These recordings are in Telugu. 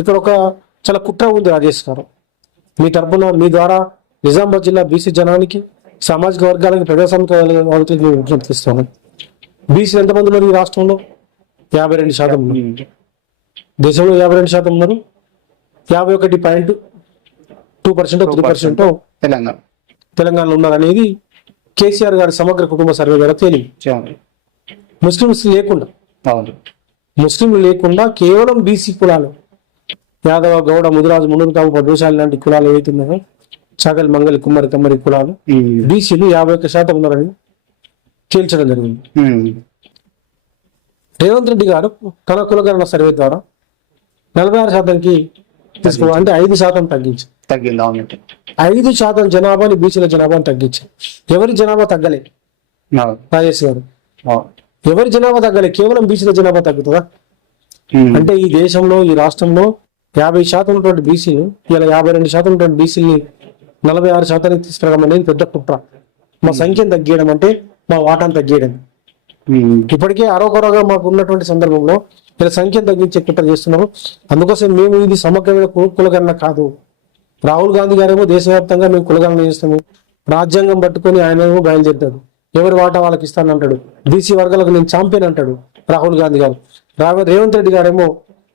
ఇక్కడ ఒక చాలా కుట్ర ఉంది రాజేష్ గారు. మీ తరపున మీ ద్వారా నిజామాబాద్ జిల్లా బీసీ జనానికి సామాజిక వర్గాలకి ప్రజాస్వామిక మేము విజ్ఞప్తి ఇస్తాము బీసీ ఎంతమంది ఉన్నారు ఈ రాష్ట్రంలో? యాభై రెండు శాతం దేశంలో యాభై రెండు శాతం ఉన్నారు. యాభై ఒకటి point two percent three percent Telangana. తెలంగాణలో ఉన్నారనేది కేసీఆర్ గారి సమగ్ర కుటుంబ సర్వే ద్వారా తేలింది. అవును. ముస్లిమ్స్ లేకుండా. ముస్లింలు లేకుండా కేవలం బీసీ కులాలు యాదవ గౌడ ముదిరాజు మునుగు కాపు పద్మశాలి లాంటి కులాలు ఏవైతే ఉన్నాయో చాగల్ మంగలి కుమ్మరి కమ్మరి కులాలు. బీసీలు యాభై ఒక్క శాతం ఉన్నారని తేల్చడం జరిగింది. రేవంత్ రెడ్డి గారు తన కులగణన సర్వే ద్వారా నలభై ఆరు శాతంకి తీసుకో అంటే ఐదు శాతం తగ్గించారు తగ్గింది ఐదు శాతం జనాభాని బీసీల జనాభాని తగ్గించారు ఎవరి జనాభా తగ్గలే. రాజేష్ గారు. ఎవరి జనాభా తగ్గలే కేవలం బీసీల జనాభా తగ్గుతుందా. అంటే ఈ దేశంలో ఈ రాష్ట్రంలో యాభై శాతం ఉన్నటువంటి బీసీలు ఇలా యాభై రెండు శాతం ఉన్నటువంటి బీసీని నలభై ఆరు శాతానికి తీసుకురావడం అనేది పెద్ద కుట్ర. మా సంఖ్యను తగ్గియడం అంటే మా వాటాను తగ్గియడం. ఇప్పటికే అరోకొరగా మాకు ఉన్నటువంటి సందర్భంలో ఇలా సంఖ్యను తగ్గించే కుట్ర చేస్తున్నాము. అందుకోసం మేము ఇది సమగ్రమైన కులగణన కాదు. రాహుల్ గాంధీ గారేమో దేశవ్యాప్తంగా మేము కులగణన చేస్తాము రాజ్యాంగం పట్టుకొని ఆయన ఏమో బయలుదేరుతాడు. ఎవరి వాటా వాళ్ళకి ఇస్తానంటాడు. బీసీ వర్గాలకు నేను చాంపియన్ అంటాడు రాహుల్ గాంధీ గారు. రావ రేవంత్ రెడ్డి గారేమో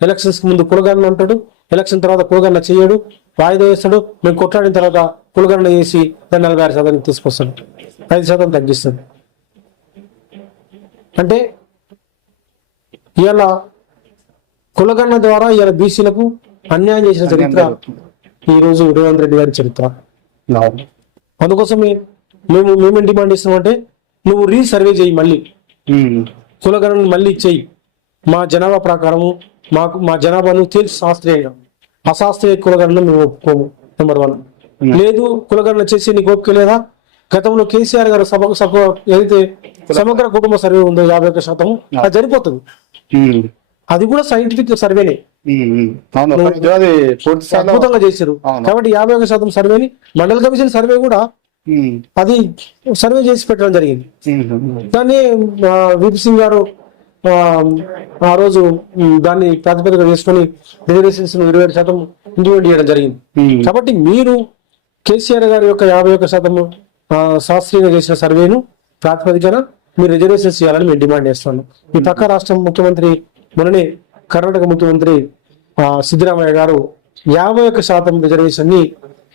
ఎలక్షన్స్కి ముందు కులగణన అంటాడు. ఎలక్షన్ తర్వాత కులగణన చేయడు. వాయిదా వేస్తాడు. మేము కొట్లాడిన తర్వాత కులగణన చేసి దాన్ని నలభై ఆరు శాతానికి తీసుకొస్తాడు. ఐదు శాతం తగ్గిస్తాడు. అంటే ఇవాళ కులగణన ద్వారా ఇవాళ బీసీలకు అన్యాయం చేసిన చరిత్ర ఈ రోజు రేవంత్ రెడ్డి గారి చరిత్ర. అందుకోసమే మేము మేమేం డిమాండ్ చేస్తున్నామంటే నువ్వు రీసర్వే చేయి మళ్ళీ. ఉమ్. కులగణన మళ్ళీ చెయ్యి మా జనాభా ప్రకారము మాకు మా జనాభాను తేల్చి శాస్త్రీయంగా అశాస్త్రీయ కులగణన మేము ఒప్పుకోము నెంబర్ వన్. లేదు కులగణన చేసి నీకు ఓపిక లేదా? గతంలో కేసీఆర్ గారు సభ సభ ఏదైతే సమగ్ర కుటుంబ సర్వే ఉందో యాభై ఒక్క శాతం అది సరిపోతుంది. అది కూడా సైంటిఫిక్ సర్వేనే. అద్భుతంగా చేశారు. కాబట్టి యాభై ఒక్క శాతం సర్వేని మండల కమిషన్ సర్వే కూడా. అది సర్వే చేసి పెట్టడం జరిగింది. దాన్ని విపి సింగ్ గారు ఆ, రోజు దాన్ని ప్రాతిపదిక చేసుకొని రిజర్వేషన్స్ ఇరవై ఏడు శాతం ఇంప్లిమెంట్ చేయడం జరిగింది. కాబట్టి మీరు కేసీఆర్ గారి యొక్క యాభై ఒక్క శాతం శాస్త్రీయంగా చేసిన సర్వేను ప్రాతిపదికన మీరు రిజర్వేషన్స్ చేయాలని మేము డిమాండ్ చేస్తున్నాం ఈ పక్క రాష్ట్రం ముఖ్యమంత్రి మొన్ననే కర్ణాటక ముఖ్యమంత్రి సిద్ధరామయ్య గారు యాభై ఒక్క శాతం రిజర్వేషన్ని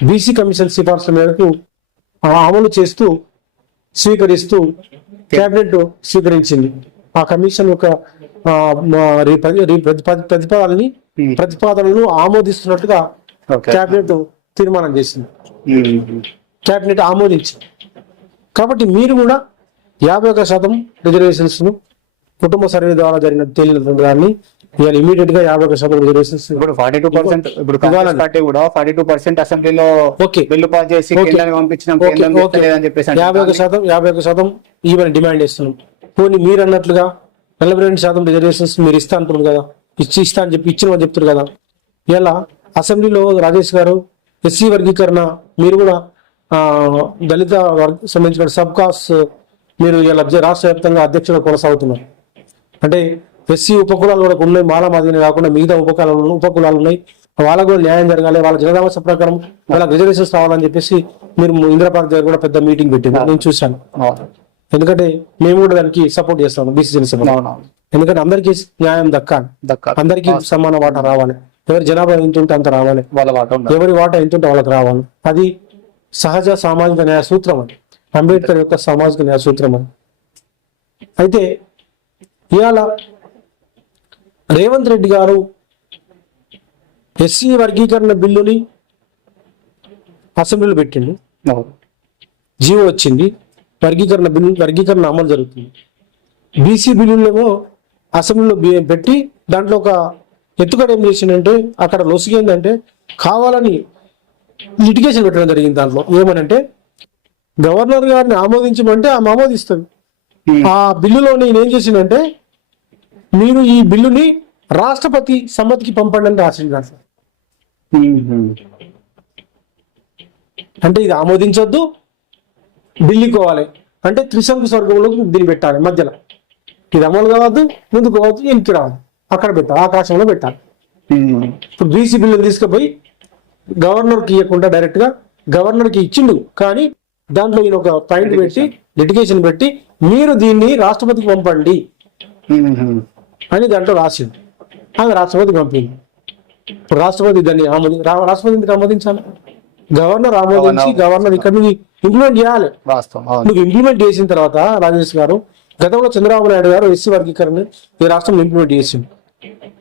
బీసీ కమిషన్ సిఫార్సుల మేరకు అమలు చేస్తూ స్వీకరిస్తూ కేబినెట్ స్వీకరించింది. ఆ కమిషన్ యొక్క ప్రతిపా- ప్రతిపాదనని Hmm. ప్రతిపాదనలు ఆమోదిస్తున్నట్టుగా. కేబినెట్ తీర్మానం చేసింది ఉమ్. కేబినెట్ ఆమోదించింది కాబట్టి మీరు కూడా యాభై ఒక శాతం రిజర్వేషన్స్ను కుటుంబ సర్వే ద్వారా జరిగిన తేలినటువంటి దాన్ని ఇవాళ ఇమీడియట్గా యాభై ఒక శాతం రిజర్వేషన్స్ ఇప్పుడు ఫార్టీ టూ పర్సెంట్ ఇప్పుడు కాంగ్రెస్. పార్టీ కూడా ఫార్టీ టూ పర్సెంట్ అసెంబ్లీలో ఓకే. బిల్లు పాస్ చేసి పంపించినాం యాభై ఒక. శాతం యాభై ఒక శాతం ఇవ్వని డిమాండ్ చేస్తున్నాం పోనీ మీరు అన్నట్లుగా నలభై రెండు శాతం రిజర్వేషన్స్ మీరు ఇస్తా అంటున్నారు కదా. ఇచ్చి ఇస్తా అని చెప్పి ఇచ్చిన చెప్తారు కదా. ఇలా అసెంబ్లీలో రాజేష్ గారు ఎస్సీ వర్గీకరణ మీరు కూడా దళిత వర్గ సంబంధించిన సబ్ కాస్ట్ మీరు ఇలా రాష్ట్ర వ్యాప్తంగా అధ్యక్షుడు కొనసాగుతున్నారు. అంటే ఎస్సీ ఉపకులాలు కూడా ఉన్నాయి మాల మాదిరి కాకుండా మిగతా ఉపకులాలు ఉపకులాలు ఉన్నాయి. వాళ్ళకు కూడా న్యాయం జరగాలి వాళ్ళ జనదామస ప్రకారం వాళ్ళకి రిజర్వేషన్స్ రావాలని చెప్పేసి మీరు ఇందిరా దగ్గర కూడా పెద్ద మీటింగ్ పెట్టింది. నేను చూశాను. ఎందుకంటే మేము కూడా దానికి సపోర్ట్ చేస్తాము బీసీ. ఎందుకంటే అందరికీ న్యాయం దక్కాలి. దక్కాలి. అందరికీ సమాన వాటా రావాలి. ఎవరి జనాభా ఎంత ఉంటే అంత రావాలి. వాళ్ళ వాట. ఎవరి వాటా ఎంత ఉంటే వాళ్ళకి రావాలి. అది సహజ సామాజిక న్యాయ సూత్రం అది. అంబేద్కర్ యొక్క సామాజిక న్యాయ సూత్రం అది. అయితే ఇవాళ రేవంత్ రెడ్డి గారు ఎస్సీ వర్గీకరణ బిల్లుని అసెంబ్లీలో పెట్టిండు. అవును. జీవో వచ్చింది. వర్గీకరణ బిల్లు వర్గీకరణ అమలు జరుగుతుంది బీసీ బిల్లులేమో అసెంబ్లీలో బి- పెట్టి దాంట్లో ఒక ఎత్తుగడ ఏం చేసిందంటే అక్కడ లొసిగేందంటే కావాలని లిటిగేషన్ పెట్టడం జరిగింది దాంట్లో ఏమనంటే గవర్నర్ గారిని ఆమోదించమంటే ఆమె ఆమోదిస్తుంది ఉమ్. ఆ బిల్లులో నేను ఏం చేసిందంటే మీరు ఈ బిల్లుని రాష్ట్రపతి సమ్మతికి పంపండి అని రాసింది దాంట్లో ఉమ్. అంటే ఇది ఆమోదించొద్దు ఢిల్లీకోవాలి అంటే త్రిశంకు స్వర్గంలో దీన్ని పెట్టాలి మధ్యలో. ఇది అమలు కావద్దు ముందుకు కావద్దు ఇంటికి రావద్దు. అక్కడ పెట్టాలి ఆకాశంలో పెట్టాలి. ఇప్పుడు బీసీ బిల్లు తీసుకుపోయి గవర్నర్కి ఇవ్వకుండా డైరెక్ట్గా గవర్నర్కి ఇచ్చిండు. కానీ దాంట్లో ఈయన ఒక పాయింట్ పెట్టి లిటిగేషన్ పెట్టి మీరు దీన్ని రాష్ట్రపతికి పంపండి. అని దాంట్లో రాసింది ఆమె రాష్ట్రపతికి పంపింది. ఇప్పుడు రాష్ట్రపతి దాన్ని ఆమోది రాష్ట్రపతి ఎందుకు ఆమోదించాలి? గవర్నర్ ఆమోదించి గవర్నర్ ఇక్కడ నువ్వు ఇంప్లిమెంట్ చేయాలి. నువ్వు ఇంప్లిమెంట్ చేసిన తర్వాత రాజేష్ గారు గతంలో చంద్రబాబు నాయుడు గారు ఎస్సీ వర్గీకరణ ఈ రాష్ట్రంలో ఇంప్లిమెంట్ చేసింది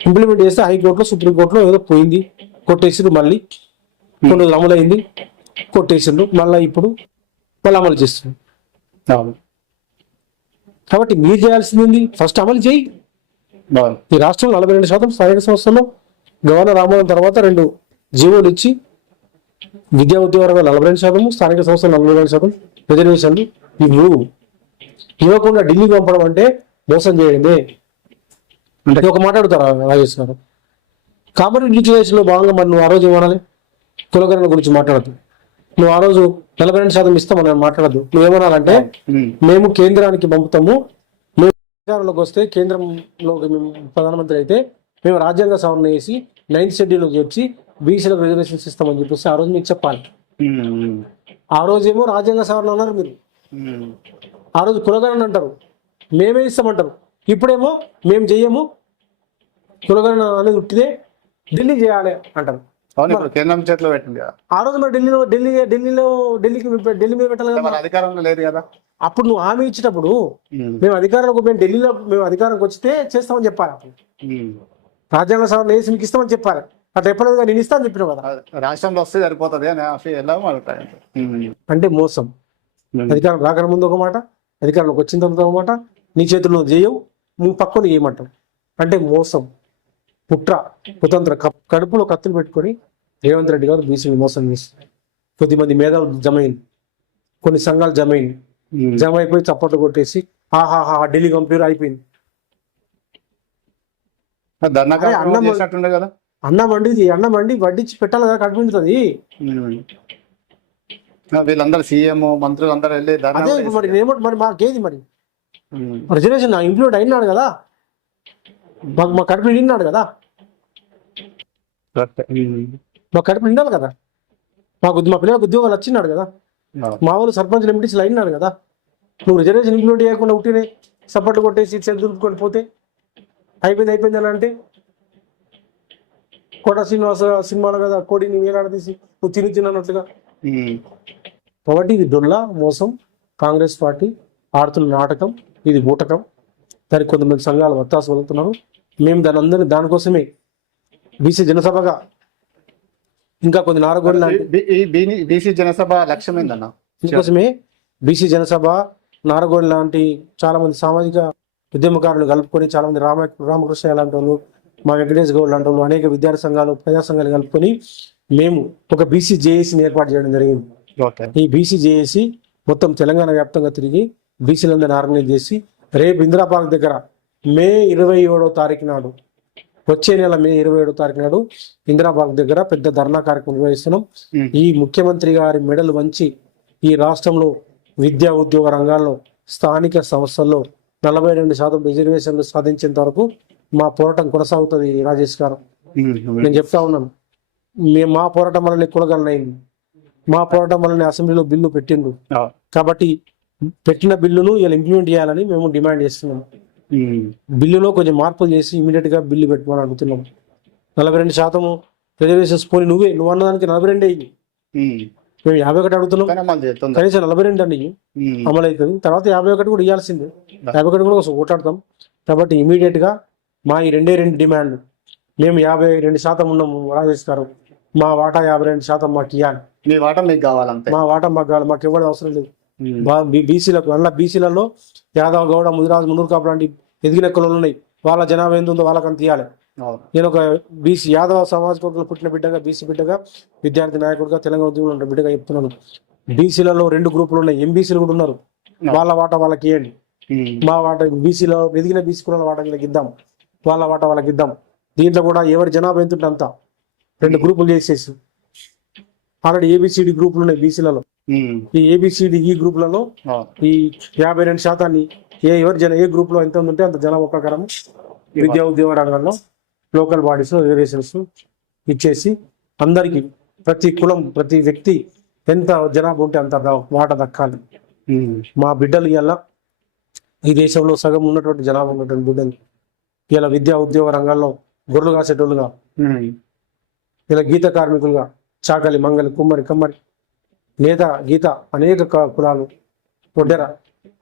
ఇంప్లిమెంట్ చేస్తే హైకోర్టులో సుప్రీంకోర్టులో ఏదో పోయింది. కొట్టేసిండు మళ్ళీ. కొన్ని రోజులు అమలైంది. కొట్టేసిండు. మళ్ళీ ఇప్పుడు మళ్ళీ అమలు చేస్తుంది. కాబట్టి మీరు చేయాల్సింది ఫస్ట్ అమలు చేయి. ఈ రాష్ట్రంలో నలభై రెండు శాతం స్థానిక సంస్థల్లో గవర్నర్ ఆమోదం తర్వాత రెండు జీవోలు ఇచ్చి విద్యా ఉద్యోగాలు నలభై రెండు శాతం స్థానిక సంస్థలు నలభై రెండు శాతం రిజర్వేషన్లు ఇవ్వు ఇవ్వకుండా ఢిల్లీకి పంపడం అంటే మోసం చేయడమే. అంటే ఒక మాట్లాడుతారా రాజేష్ గారు? కామన్ యూటిలైజేషన్లో భాగంగా మరి నువ్వు ఆ రోజు ఏమనాలి? కులకరణ గురించి మాట్లాడద్దు. నువ్వు ఆ రోజు నలభై రెండు శాతం ఇస్తామని మాట్లాడద్దు. నువ్వేమనాలంటే. మేము కేంద్రానికి పంపుతాము. మేము అధికారంలోకి వస్తే కేంద్రంలోకి మేము ప్రధానమంత్రి అయితే మేము రాజ్యాంగ సవరణ చేసి నైన్త్ షెడ్యూల్ చేర్చి బీసీలకు రిజర్వేషన్స్ ఇస్తామని చెప్పేసి ఆ రోజు మీకు చెప్పాలి. ఆ రోజేమో రాజ్యాంగ సవరణ అన్నారు మీరు. ఆ రోజు కులగణన అంటారు. మేమే ఇస్తామంటారు. ఇప్పుడేమో మేము చెయ్యము. కులగణన అనేది ఉట్టిదే. ఢిల్లీ చేయాలి అంటారు. కేంద్రం చేతిలో పెట్టింది ఆ రోజు మరి ఢిల్లీలో ఢిల్లీ ఢిల్లీలో ఢిల్లీకి ఢిల్లీ మీద పెట్టాలి కదా అధికారంలో లేదు కదా. అప్పుడు నువ్వు హామీ ఇచ్చేటప్పుడు ఉమ్. మేము అధికారంలోకి మేము ఢిల్లీలో మేము అధికారంకి వచ్చితే చేస్తామని చెప్పాలి అప్పుడు. రాజ్యాంగ సవరణ వేసి మీకు ఇస్తామని చెప్పాలి. అట్లా ఎప్పుడైనా నేను ఇస్తాను చెప్పినావు కదా. రాష్ట్రంలో వస్తే సరిపోతుంది అని ఎలా మాట్లాడారు ఉమ్. అంటే మోసం. అధికారం రాకన ముందు ఒక మాట అధికారంలోకి వచ్చిన తర్వాత ఒక మాట నీ చేతుల్లో చేయవు నువ్వు పక్కన చేయమంటావు అంటే మోసం. కుట్ర కుతంత్ర కడుపులో కత్తులు పెట్టుకొని రేవంత్ రెడ్డి గారు బీసీని మోసం చేస్తారు కొద్దిమంది మేధావులు జమ అయింది కొన్ని సంఘాలు జమ అయింది ఉమ్. జమ అయిపోయి చప్పట్లు కొట్టేసి ఆహాహా ఢిల్లీ కంప్యూటర్ అయిపోయింది. అన్నం- చేసినట్టుండే కదా. అన్నం వండిది అన్నం వండి వడ్డించి పెట్టాలి కదా ఉమ్. ఆ, వీళ్ళందరూ సీఎం మంత్రులు అందరూ వెళ్ళి అదే మరి నేమో మరి మాకేది మరి. రిజర్వేషన్ నా ఇంప్లిమెంట్ అయినాడు కదా మాకు మా కడుపు నిండినాడు కదా. మా కడుపు నిండాలి కదా మాకు మా పిల్లలకు ఉద్యోగాలు వచ్చినాడు కదా. మా వాళ్ళు సర్పంచ్ ఎంపీటీసీలు అయినాడు కదా నువ్వు రిజర్వేషన్ ఇంప్లిమెంట్ చేయకుండా ఉంటేనే సపోర్ట్ కొట్టేసి చేతి దులుపుకొని పోతే అయిపోయింది అయిపోయింది అని అంటే కోట శ్రీనివాస సినిమాలో కదా కోడిని వేలాడదీసి నువ్వు తిని తిన్నట్లుగా. కాబట్టి ఇది దొల్ల మోసం కాంగ్రెస్ పార్టీ ఆడుతున్న నాటకం ఇది బూటకం దానికి కొంతమంది సంఘాలు వత్తాసు వదులుతున్నారు. మేము దాని అందరినీ దానికోసమే బీసీ జనసభగా ఇంకా కొన్ని బీని- బీసీ జనసభ లక్ష్యం ఏందన్న దీనికోసమే బీసీ జనసభ నారగోడ్ లాంటి చాలా మంది సామాజిక ఉద్యమకారులు కలుపుకొని చాలా మంది రామ రామకృష్ణ లాంటి వాళ్ళు మా వెంకటేష్ గౌడ్ లాంటి వాళ్ళు అనేక విద్యార్థి సంఘాలు ప్రజా సంఘాలు కలుపుకొని మేము ఒక బీసీ జేఏసీని ఏర్పాటు చేయడం జరిగింది. ఈ బీసీ జేఏసీ మొత్తం తెలంగాణ వ్యాప్తంగా తిరిగి బీసీలందరినీ ఆర్గనైజ్ చేసి రేపు ఇందిరా పార్క్ దగ్గర మే ఇరవై ఏడో తారీఖు నాడు వచ్చే నెల మే ఇరవై ఏడో తారీఖు నాడు ఇందిరా పార్క్ దగ్గర పెద్ద ధర్నా కార్యక్రమం నిర్వహిస్తున్నాం. ఈ ముఖ్యమంత్రి గారి మెడలు వంచి ఈ రాష్ట్రంలో విద్యా ఉద్యోగ రంగాల్లో స్థానిక సంస్థల్లో నలభై రెండు శాతం రిజర్వేషన్లు సాధించేంత వరకు మా పోరాటం కొనసాగుతుంది రాజేష్ గారు. నేను చెప్తా ఉన్నాను. మేము మా పోరాటం వల్లనే కులగలనైంది మా పోరాటం వల్లనే అసెంబ్లీలో బిల్లు పెట్టిండు. కాబట్టి పెట్టిన బిల్లును ఇలా ఇంప్లిమెంట్ చేయాలని మేము డిమాండ్ చేస్తున్నాం. బిల్లులో కొంచెం మార్పులు చేసి ఇమీడియట్గా బిల్లు పెట్టమని అడుగుతున్నాం. నలభై రెండు శాతము రిజర్వేషన్స్ పోని నువ్వే. నువ్వు అన్నదానికి నలభై రెండు అయ్యి. మేము యాభై ఒకటి అడుగుతున్నాం. కనీసం నలభై రెండు అండి. అమలు అవుతుంది. తర్వాత యాభై ఒకటి కూడా ఇవ్వాల్సిందే యాభై ఒకటి కూడా ఒకసారి ఓటాడతాం. కాబట్టి ఇమీడియట్గా మా ఈ రెండే రెండు డిమాండ్. మేము యాభై రెండు శాతం ఉన్నాము రాజేష్ గారు. మా వాటా యాభై రెండు శాతం మాకు ఇవ్వాలి మీ వాట మీకు కావాలంతే మా వాటా మాకు కావాలి మాకు ఇవ్వడం అవసరం లేదు. బీసీలకు అలా బీసీలలో యాదవ్ గౌడ ముదిరాజు మున్నూరు కాపు లాంటి ఎదిగిన కులాలు ఉన్నాయి. వాళ్ళ జనాభా ఎంత ఉందో వాళ్ళకి అంత ఇవ్వాలి. నేను ఒక బీసీ యాదవ సమాజ వర్గంలో పుట్టిన బిడ్డగా బీసీ బిడ్డగా విద్యార్థి నాయకుడిగా తెలంగాణ ఉద్యమంలో ఉన్న బిడ్డగా చెప్తున్నాను. బీసీలలో రెండు గ్రూపులు ఉన్నాయి. ఎంబీసీలు కూడా ఉన్నారు. వాళ్ళ వాటా వాళ్ళకి ఇవ్వండి. మా వాటా బీసీలో ఎదిగిన బీసీ కులాల వాటా ఇద్దాం. వాళ్ళ వాటా వాళ్ళకి ఇద్దాం. దీంట్లో కూడా ఎవరి జనాభా ఎంత ఉంటే అంత. రెండు గ్రూపులు చేసేసి. ఆల్రెడీ ఏబిసిడి గ్రూపులు ఉన్నాయి బీసీలలో. ఈ ఏబిసిడి ఈ గ్రూపులలో. ఈ యాభై రెండు శాతాన్ని ఏ ఎవరి జన ఏ గ్రూప్లో ఎంత ఉంటే అంత జనాభా ప్రకారం విద్యా ఉద్యోగ రంగంలో లోకల్ బాడీస్ రిజర్వేషన్స్ ఇచ్చేసి అందరికీ ప్రతి కులం ప్రతి వ్యక్తి ఎంత జనాభా ఉంటే అంత వాటా దక్కాలి. మా బిడ్డలు ఇలా ఈ దేశంలో సగం ఉన్నటువంటి జనాభా ఉన్నటువంటి బిడ్డలు. ఇలా విద్యా ఉద్యోగ రంగాల్లో గొర్రెలు కాసేటోళ్ళుగా ఉమ్. ఇలా గీత కార్మికులుగా చాకలి మంగలి కుమ్మరి కమ్మరి నేత గీత అనేక కులాలు ఒడ్డెర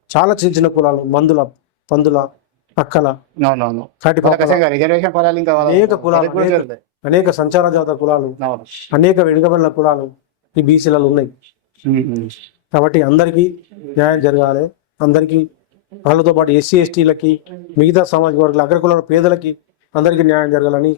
చాలా చిన్న చిన్న కులాలు మందుల పందుల అక్కల అనేక కులాలు, అనేక- సంచార జాత కులాలు అనేక వెనుకబడిన కులాలు ఈ బీసీలలో ఉన్నాయి. కాబట్టి అందరికీ న్యాయం జరగాలి. అందరికీ వాళ్ళతో పాటు ఎస్సీ ఎస్టీలకి మిగతా సామాజిక వర్గాల అగ్రకుల పేదలకి అందరికీ న్యాయం జరగాలని